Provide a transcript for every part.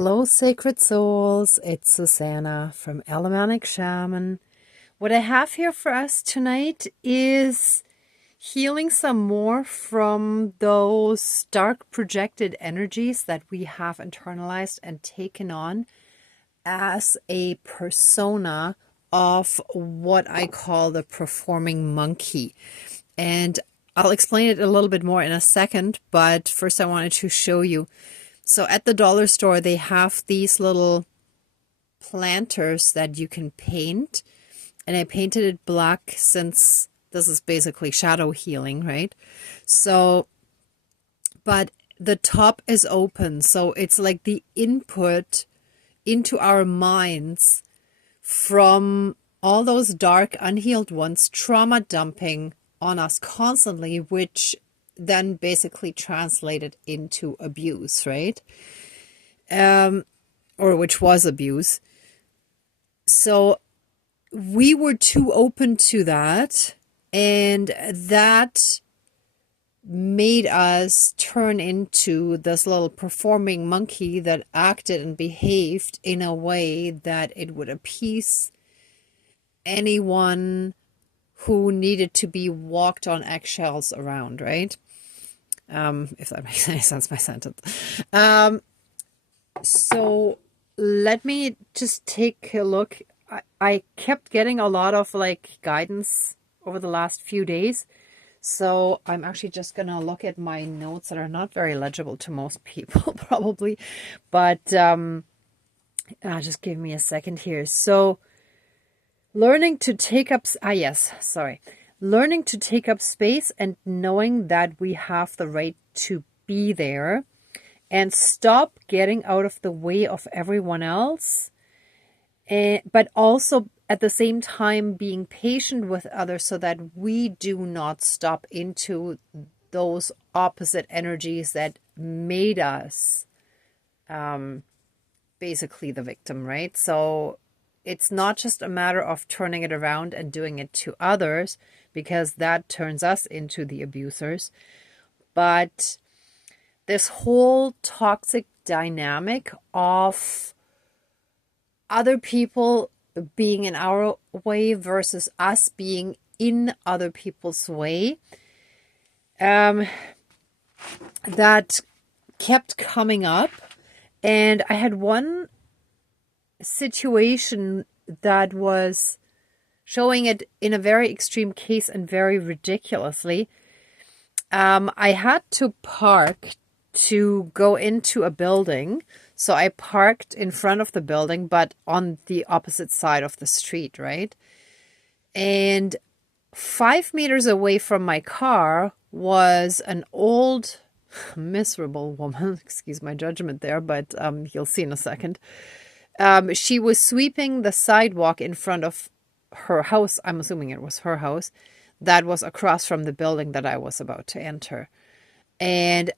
Hello, sacred souls. It's Susanna from Alamanic Shaman. What I have here for us tonight is healing some more from those dark projected energies that we have internalized and taken on as a persona of what I call the performing monkey. And I'll explain it a little bit more in a second, but first I wanted to show you. So at the dollar store, they have these little planters that you can paint. And I painted it black since this is basically shadow healing, right? So, but the top is open. So it's like the input into our minds from all those dark, unhealed ones, trauma dumping on us constantly, which then basically translated into abuse, right? Or which was abuse. So we were too open to that, and that made us turn into this little performing monkey that acted and behaved in a way that it would appease anyone who needed to be walked on eggshells around, right? If that makes any sense, my sentence. So let me just take a look. I kept getting a lot of like guidance over the last few days. So I'm actually just going to look at my notes that are not very legible to most people probably. But just give me a second here. So learning to take up, learning to take up space and knowing that we have the right to be there and stop getting out of the way of everyone else. But also at the same time being patient with others so that we do not stop into those opposite energies that made us basically the victim, right? So it's not just a matter of turning it around and doing it to others, because that turns us into the abusers. But this whole toxic dynamic of other people being in our way versus us being in other people's way, that kept coming up. And I had one situation that was showing it in a very extreme case and very ridiculously. I had to park to go into a building. So I parked in front of the building, but on the opposite side of the street, right? And 5 meters away from my car was an old, miserable woman. Excuse my judgment there, but you'll see in a second. She was sweeping the sidewalk in front of her house. I'm assuming it was her house. That was across from the building that I was about to enter. And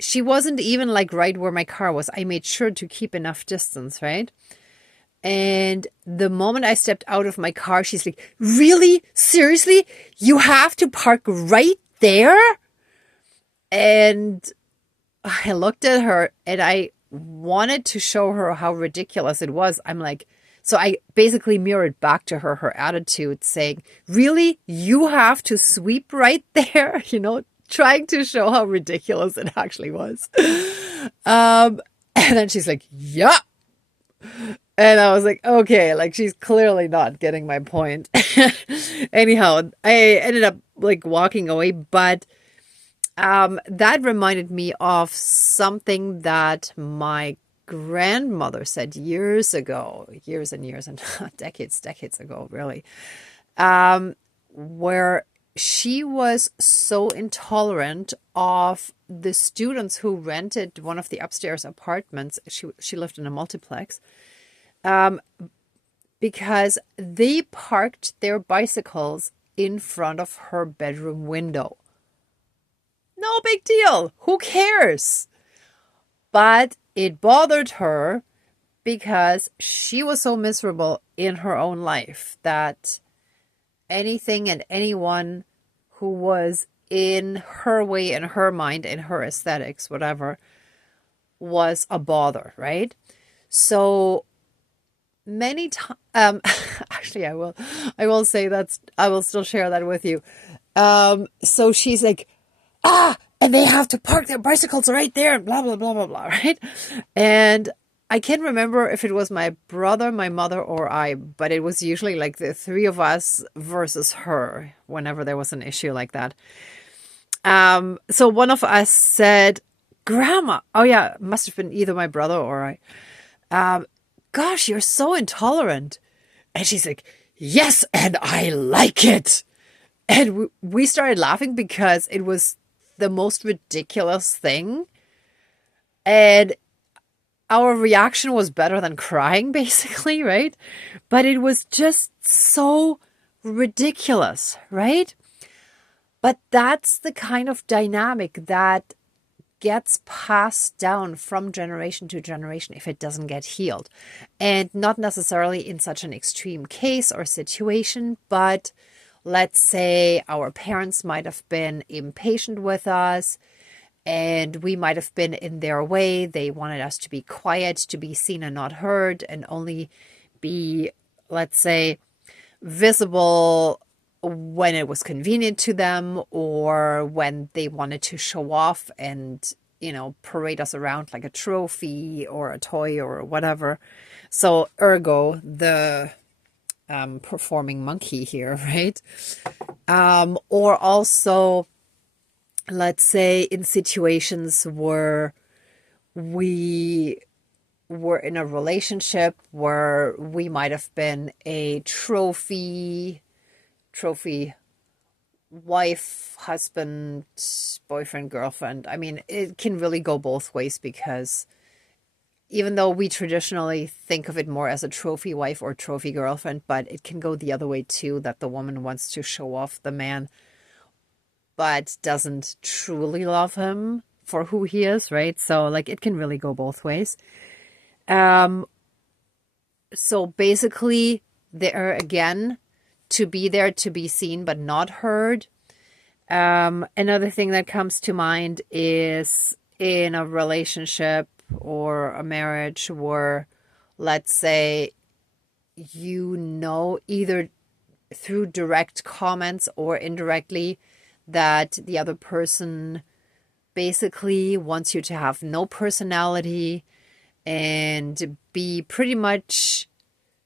she wasn't even like right where my car was. I made sure to keep enough distance, right? And the moment I stepped out of my car, she's like, "Really? Seriously? You have to park right there?" And I looked at her and I wanted to show her how ridiculous it was. I'm like, so I basically mirrored back to her attitude saying, "Really? You have to sweep right there?" Trying to show how ridiculous it actually was. And then she's like, "Yeah." And I was like, okay, like she's clearly not getting my point. Anyhow, I ended up like walking away, but that reminded me of something that my grandmother said years ago, years and years and decades ago, really, where she was so intolerant of the students who rented one of the upstairs apartments. She lived in a multiplex, because they parked their bicycles in front of her bedroom window. No big deal. Who cares? But it bothered her because she was so miserable in her own life that anything and anyone who was in her way, in her mind, in her aesthetics, whatever, was a bother, right? So many times, actually, I will say I will still share that with you. So she's like, and they have to park their bicycles right there, and blah, blah, blah, blah, blah, right? And I can't remember if it was my brother, my mother, or I, but it was usually like the three of us versus her whenever there was an issue like that. So one of us said, Grandma, oh yeah, it must have been either my brother or I. Gosh, you're so intolerant. And she's like, yes, and I like it. And we started laughing because it was the most ridiculous thing. And our reaction was better than crying, basically, right? But it was just so ridiculous, right? But that's the kind of dynamic that gets passed down from generation to generation if it doesn't get healed. And not necessarily in such an extreme case or situation, but let's say our parents might have been impatient with us and we might have been in their way. They wanted us to be quiet, to be seen and not heard, and only be, let's say, visible when it was convenient to them or when they wanted to show off and, parade us around like a trophy or a toy or whatever. So ergo, the performing monkey here, right? Or also, let's say in situations where we were in a relationship where we might have been a trophy wife, husband, boyfriend, girlfriend. I mean, it can really go both ways because even though we traditionally think of it more as a trophy wife or trophy girlfriend, but it can go the other way too, that the woman wants to show off the man but doesn't truly love him for who he is, right? So like it can really go both ways. So basically there again, to be there, to be seen, but not heard. Another thing that comes to mind is in a relationship or a marriage where, let's say, either through direct comments or indirectly that the other person basically wants you to have no personality and be pretty much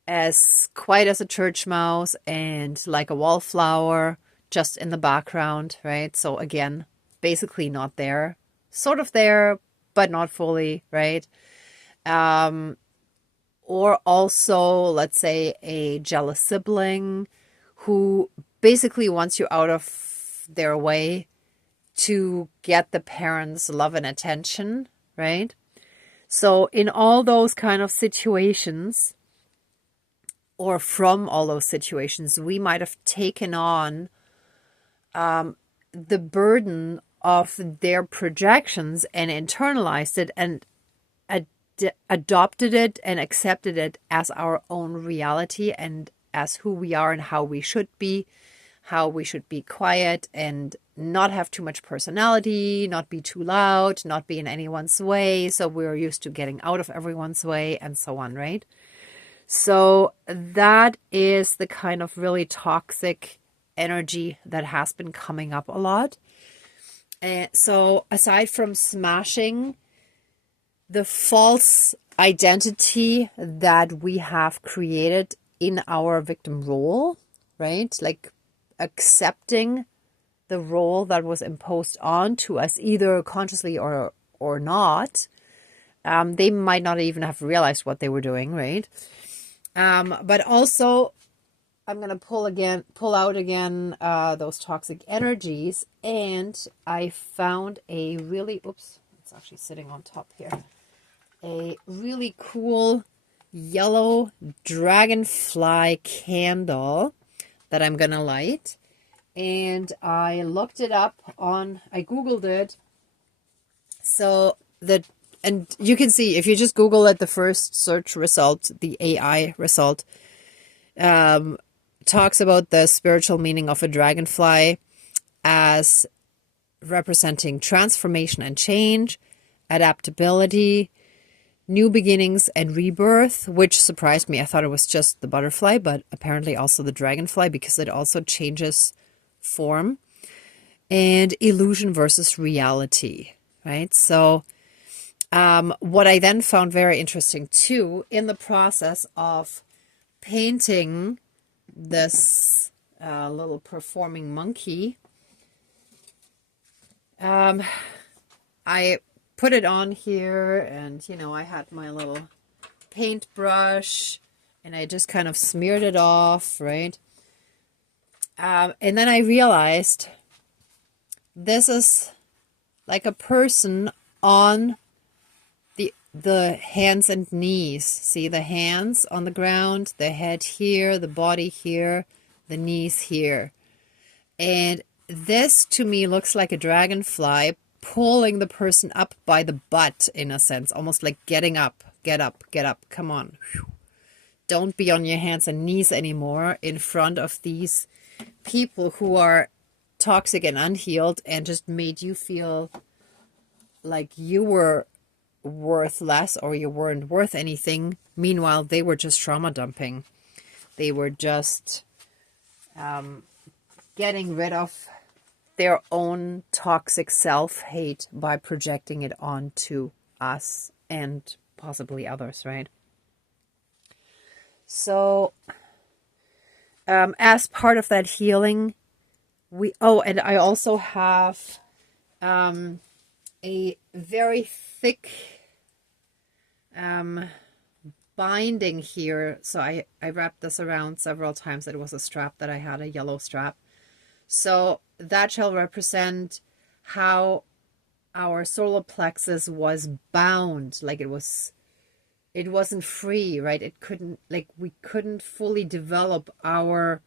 as quiet as a church mouse and like a wallflower just in the background, right? So again, basically not there, sort of there, but not fully, right? Or also, let's say, a jealous sibling who basically wants you out of their way to get the parents' love and attention, right? So in all those kind of situations, or from all those situations, we might have taken on the burden of their projections and internalized it and adopted it and accepted it as our own reality and as who we are and how we should be quiet and not have too much personality, not be too loud, not be in anyone's way. So we're used to getting out of everyone's way and so on, right? So that is the kind of really toxic energy that has been coming up a lot. And so aside from smashing the false identity that we have created in our victim role, right? Like accepting the role that was imposed onto us, either consciously or not. They might not even have realized what they were doing, right? But also, I'm going to pull out again those toxic energies. And I found a really, it's actually sitting on top here, a really cool yellow dragonfly candle that I'm going to light. And I looked it up I Googled it. So and you can see, if you just Google it, the first search result, the AI result, talks about the spiritual meaning of a dragonfly as representing transformation and change, adaptability, new beginnings, and rebirth, which surprised me. I thought it was just the butterfly, but apparently also the dragonfly, because it also changes form. And illusion versus reality, right? So what I then found very interesting too, in the process of painting this little performing monkey, I put it on here, and I had my little paintbrush, and I just kind of smeared it off, right? And then I realized this is like a person on the hands and knees. See the hands on the ground, the head here, the body here, the knees here. And this to me looks like a dragonfly pulling the person up by the butt, in a sense, almost like getting up, get up, get up, come on. Don't be on your hands and knees anymore in front of these people who are toxic and unhealed and just made you feel like you were worth less or you weren't worth anything. Meanwhile, they were just trauma dumping. They were just getting rid of their own toxic self-hate by projecting it onto us and possibly others, right? So as part of that healing, and I also have a very thick binding here. So I wrapped this around several times. It was a strap that I had, a yellow strap. So that shall represent how our solar plexus was bound, like it wasn't free, right? It couldn't, like, we couldn't fully develop our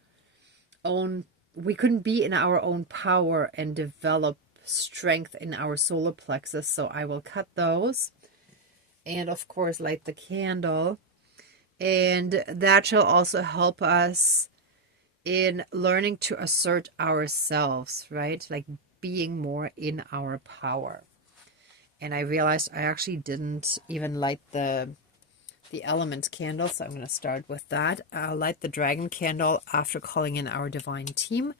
own, we couldn't be in our own power and develop strength in our solar plexus. So I will cut those and of course light the candle, and that shall also help us in learning to assert ourselves, right? Like being more in our power. And I realized I actually didn't even light the element candle, so I'm going to start with that. I'll light the dragon candle after calling in our divine team.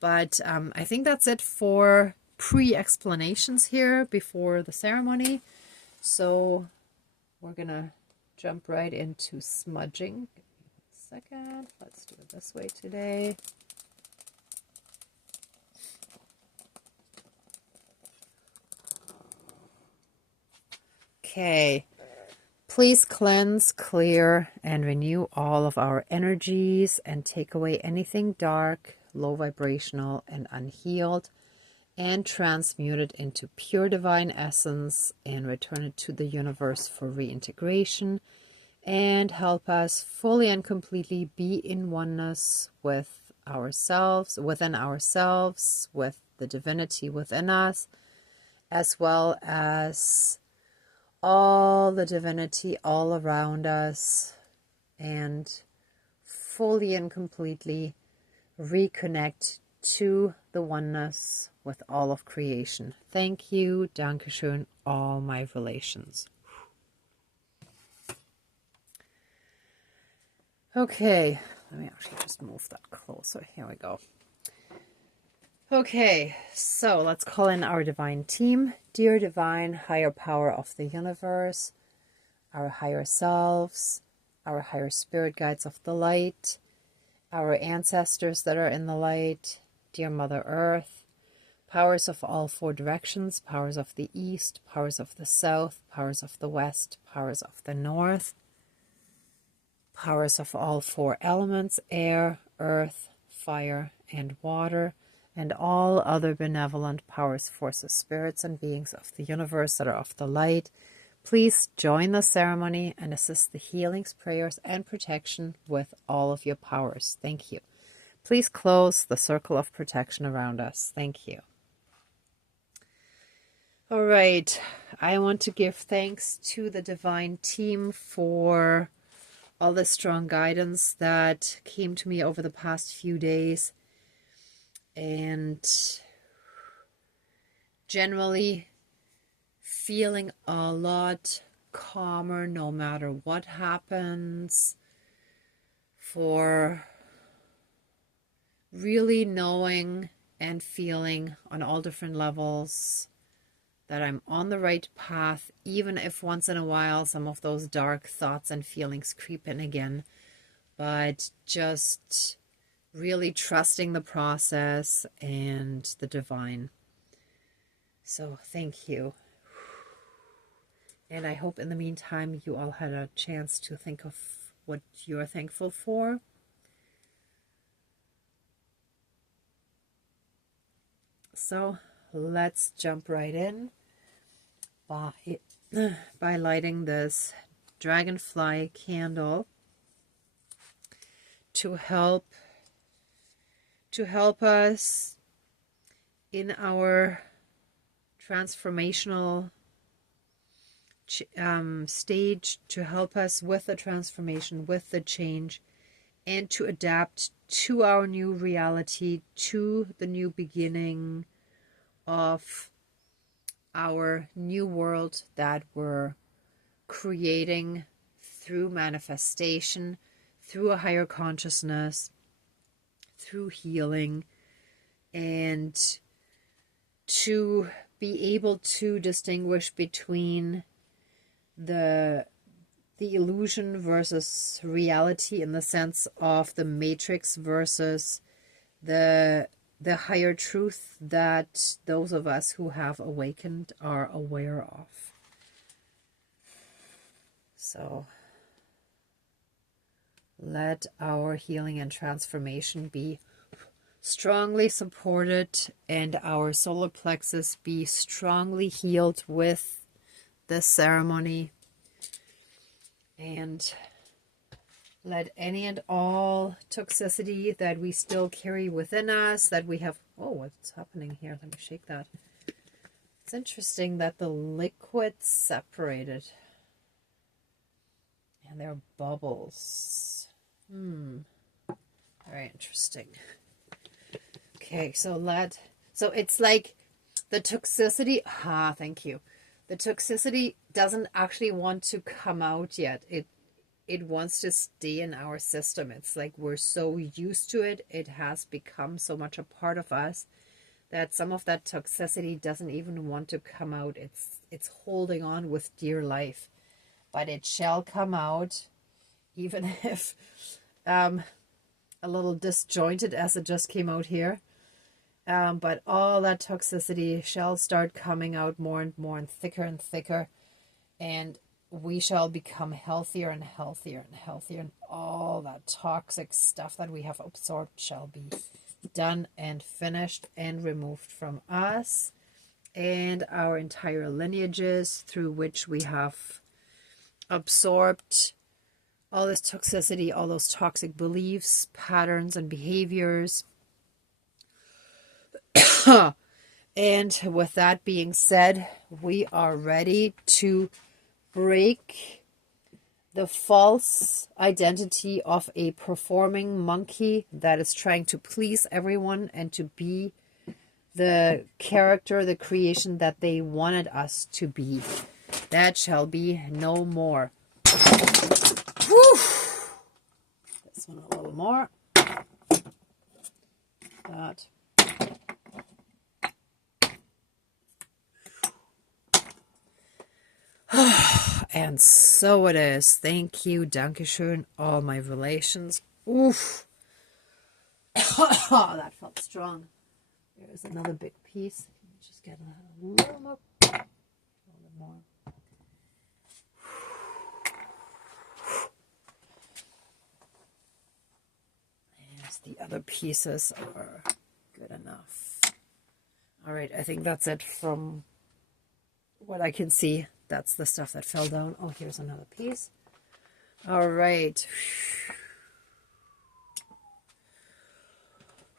But I think that's it for pre-explanations here before the ceremony. So we're going to jump right into smudging. Give me 1 second. Let's do it this way today. Okay. Please cleanse, clear, and renew all of our energies and take away anything dark, low vibrational, and unhealed, and transmute it into pure divine essence and return it to the universe for reintegration, and help us fully and completely be in oneness with ourselves, within ourselves, with the divinity within us, as well as all the divinity all around us, and fully and completely reconnect to the oneness with all of creation. Thank you, Dankeschön, all my relations. Okay, let me actually just move that closer. Here we go. Okay, so let's call in our divine team. Dear divine higher power of the universe, our higher selves, our higher spirit guides of the light, our ancestors that are in the light, dear Mother Earth, powers of all 4 directions, powers of the east, powers of the south, powers of the west, powers of the north, powers of all 4 elements, air, earth, fire, and water, and all other benevolent powers, forces, spirits, and beings of the universe that are of the light. Please join the ceremony and assist the healings, prayers, and protection with all of your powers. Thank you. Please close the circle of protection around us. Thank you. All right. I want to give thanks to the divine team for all the strong guidance that came to me over the past few days. And generally feeling a lot calmer no matter what happens, for really knowing and feeling on all different levels that I'm on the right path, even if once in a while some of those dark thoughts and feelings creep in again, but just really trusting the process and the divine. So thank you. And I hope in the meantime you all had a chance to think of what you're thankful for. So let's jump right in by lighting this dragonfly candle to help us in our transformational stage, to help us with the transformation, with the change, and to adapt to our new reality, to the new beginning of our new world that we're creating through manifestation, through a higher consciousness, through healing, and to be able to distinguish between the illusion versus reality, in the sense of the matrix versus the higher truth that those of us who have awakened are aware of. So let our healing and transformation be strongly supported, and our solar plexus be strongly healed with this ceremony. And let any and all toxicity that we still carry within us, that we have... Oh, what's happening here? Let me shake that. It's interesting that the liquids separated. And they're bubbles. Very interesting. Okay, so it's like the toxicity... thank you. The toxicity doesn't actually want to come out yet. It wants to stay in our system. It's like we're so used to it. It has become so much a part of us that some of that toxicity doesn't even want to come out. It's holding on with dear life. But it shall come out, even if a little disjointed as it just came out here. But all that toxicity shall start coming out more and more and thicker, and we shall become healthier and healthier and healthier, and all that toxic stuff that we have absorbed shall be done and finished and removed from us and our entire lineages through which we have absorbed all this toxicity, all those toxic beliefs, patterns, and behaviors. And with that being said, we are ready to break the false identity of a performing monkey that is trying to please everyone and to be the character, the creation that they wanted us to be. That shall be no more. Whew. This one a little more. That. And so it is. Thank you, Dankeschön, all my relations. Oof. That felt strong. There's another big piece. Just get a little more. A little more. Yes, the other pieces are good enough. All right, I think that's it from what I can see. That's the stuff that fell down. Oh, here's another piece. All right.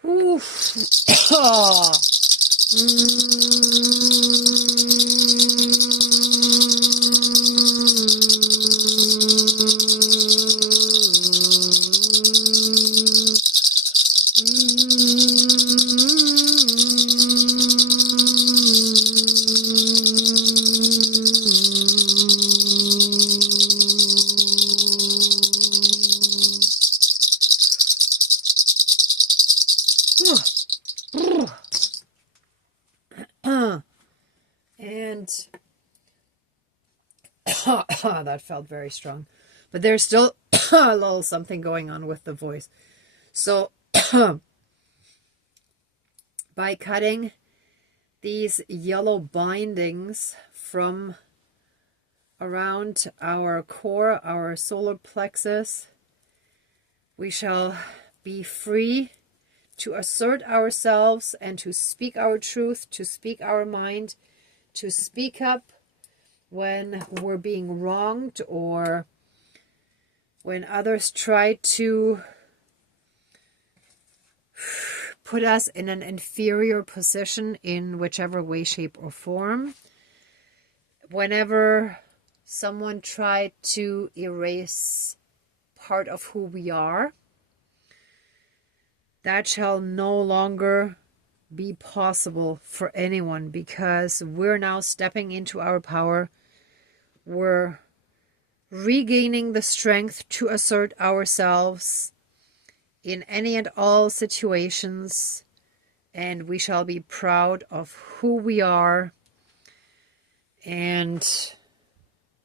Oof. Oh. That felt very strong. But there's still a little something going on with the voice. So by cutting these yellow bindings from around our core, our solar plexus, we shall be free to assert ourselves and to speak our truth, to speak our mind, to speak up when we're being wronged or when others try to put us in an inferior position in whichever way, shape, or form. Whenever someone tried to erase part of who we are, that shall no longer be possible for anyone, because we're now stepping into our power. We're regaining the strength to assert ourselves in any and all situations, and we shall be proud of who we are, and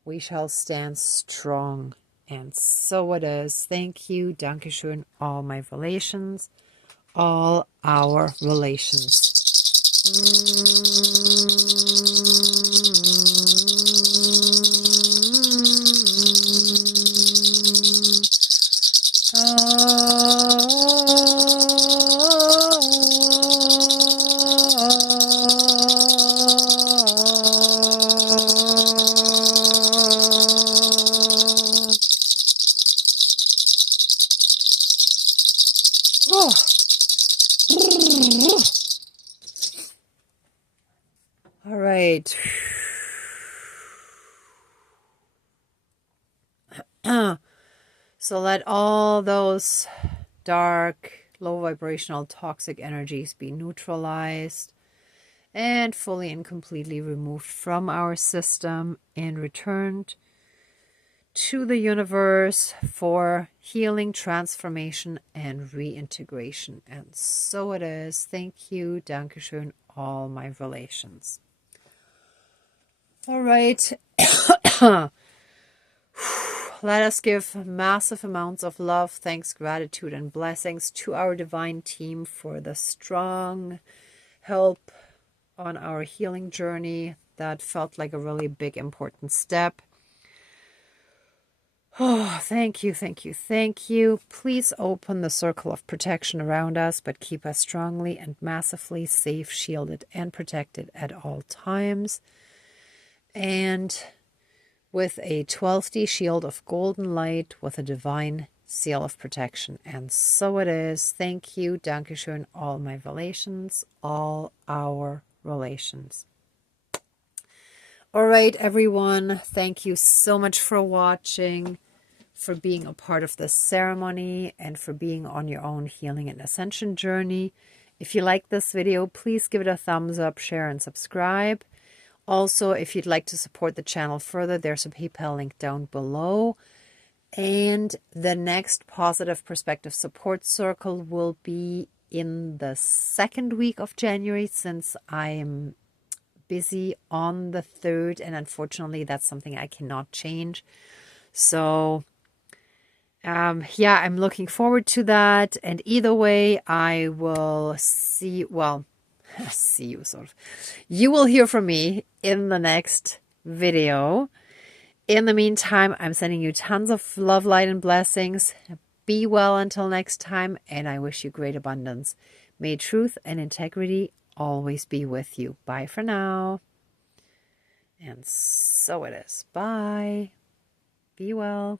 we shall stand strong. And so it is. Thank you, Dankeschön, all my relations, all our relations. All right. So let all those dark, low vibrational, toxic energies be neutralized and fully and completely removed from our system and returned to the universe for healing, transformation, and reintegration. And so it is. Thank you, Dankeschön, all my relations. All right. Let us give massive amounts of love, thanks, gratitude, and blessings to our divine team for the strong help on our healing journey. That felt like a really big, important step. Oh, thank you, thank you, thank you. Please open the circle of protection around us, but keep us strongly and massively safe, shielded, and protected at all times. And with a 12D shield of golden light with a divine seal of protection. And so it is. Thank you, Dankeschön, all my relations, all our relations. All right, everyone. Thank you so much for watching, for being a part of this ceremony, and for being on your own healing and ascension journey. If you like this video, please give it a thumbs up, share, and subscribe. Also, if you'd like to support the channel further, there's a PayPal link down below. And the next Positive Perspective Support Circle will be in the second week of January, since I'm busy on the 3rd, and unfortunately that's something I cannot change. So yeah, I'm looking forward to that. And either way, I will see you, sort of. You will hear from me in the next video. In the meantime, I'm sending you tons of love, light, and blessings. Be well until next time, and I wish you great abundance. May truth and integrity always be with you. Bye for now. And so it is. Bye. Be well.